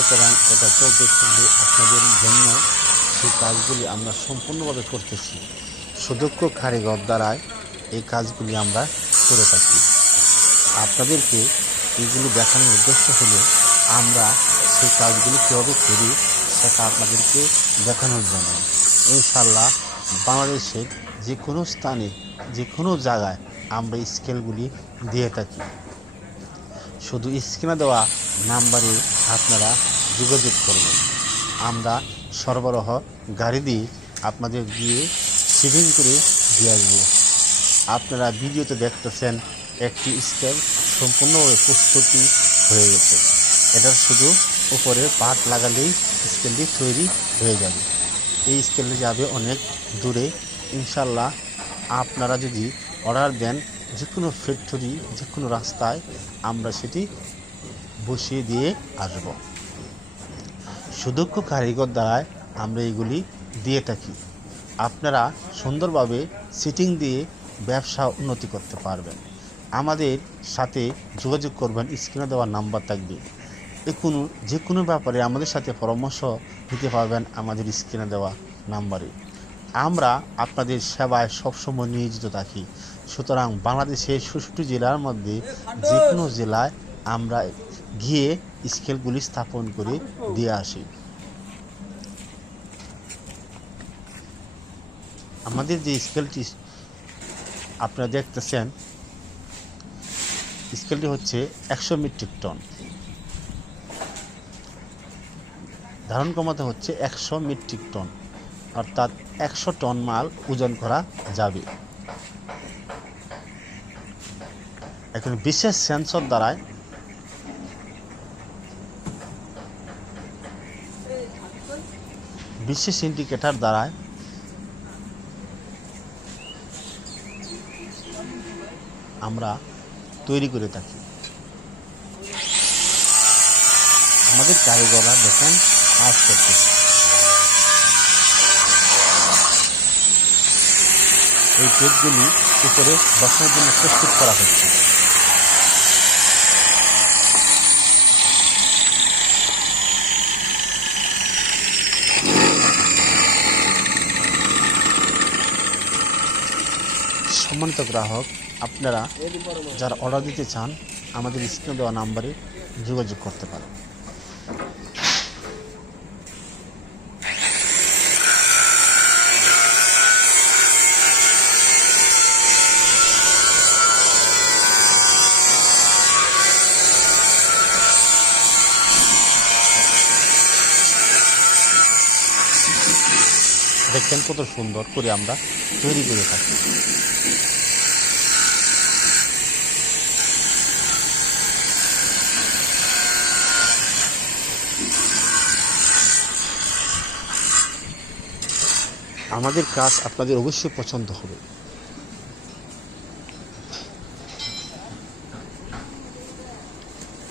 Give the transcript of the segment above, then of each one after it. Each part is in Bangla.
সুতরাং এটা চলতে থাকবে আপনাদের জন্য। সেই কাজগুলি আমরা সম্পূর্ণভাবে করতেছি, সুদক্ষ কারিগর দ্বারাই এই কাজগুলি আমরা করে থাকি। আপনাদেরকে এইগুলি দেখানোর উদ্দেশ্য হলো আমরা সেই কাজগুলি কীভাবে করি সেটা আপনাদেরকে দেখানোর জন্য। ইনশাল্লাহ বাংলাদেশের যে কোনো স্থানে যে কোনো জায়গায় আমরা স্কেলগুলি দিয়ে থাকি। শুধু স্ক্রিনে দেওয়া নাম্বারে আপনারা যোগাযোগ করবেন। আমরা সরবরাহ গাড়ি দিয়ে আপনাদের গিয়ে সেভিং করে দিয়ে আসবো। আপনারা ভিডিওতে দেখতেছেন একটি স্কেল সম্পূর্ণভাবে প্রস্তুতি হয়ে গেছে। এটার শুধু উপরে পাট লাগালেই স্কেলটি তৈরি হয়ে যাবে। এই স্কেলটি যাবে অনেক দূরে। ইনশাল্লাহ আপনারা যদি অর্ডার দেন যে কোনো ফ্যাক্টরি যে কোনো রাস্তায় আমরা সেটি বসিয়ে দিয়ে আসব। সুদক্ষ কারিগর দ্বারাই আমরা এগুলি দিয়ে থাকি। আপনারা সুন্দরভাবে সিটিং দিয়ে ব্যবসা উন্নতি করতে পারবেন। আমাদের সাথে যোগাযোগ করবেন, স্ক্রিনে দেওয়া নাম্বার থাকবে। যে কোনো ব্যাপারে আমাদের সাথে পরামর্শ দিতে পারবেন আমাদের স্ক্রিনে দেওয়া নাম্বারে। আমরা আপনাদের সেবায় সবসময় নিয়োজিত থাকি। সুতরাং বাংলাদেশের ৬৬ জেলার মধ্যে যে কোনো জেলায় আমরা গিয়ে স্কেলগুলি স্থাপন করে দিয়ে আসি। আমাদের যে স্কেলটি আপনারা দেখতেছেন, স্কেলটি হচ্ছে ১০০ মেট্রিক টন, ধারণ ক্ষমতা হচ্ছে ১০০ মেট্রিক টন, অর্থাৎ ১০০ টন মাল ওজন করা যাবে। এখন বিশেষ সেন্সর দ্বারায় বিশেষ ইন্ডিকেটর দ্বারায় আমরা তৈরি করে থাকি। আমাদের কারিগররা দেখেন কাজ করতেছে। এই প্লেটগুলি উপরে বসানোর জন্য প্রস্তুত করা হচ্ছে। সম্মানিত গ্রাহক, আপনারা যারা অর্ডার দিতে চান আমাদের স্ক্রিনে দেওয়া নাম্বারে যোগাযোগ করতে পারেন। দেখেন কত সুন্দর করে আমরা তৈরি করে থাকি। আমাদের কাজ আপনাদের অবশ্যই পছন্দ হবে।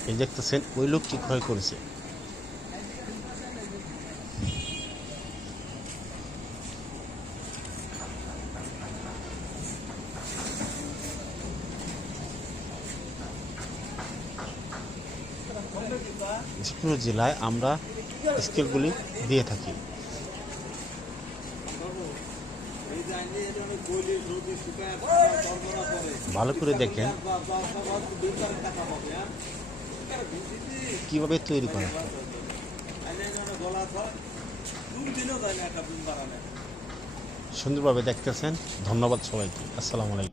এই দেখতেছেন ওই লোকটি ক্রয় করেছে। যে কোনো জেলায় আমরা স্কেলগুলি দিয়ে থাকি। ভালো করে দেখেন কিভাবে তৈরি করা হয়। সুন্দরভাবে দেখতেছেন। ধন্যবাদ সবাইকে। আসসালামু আলাইকুম।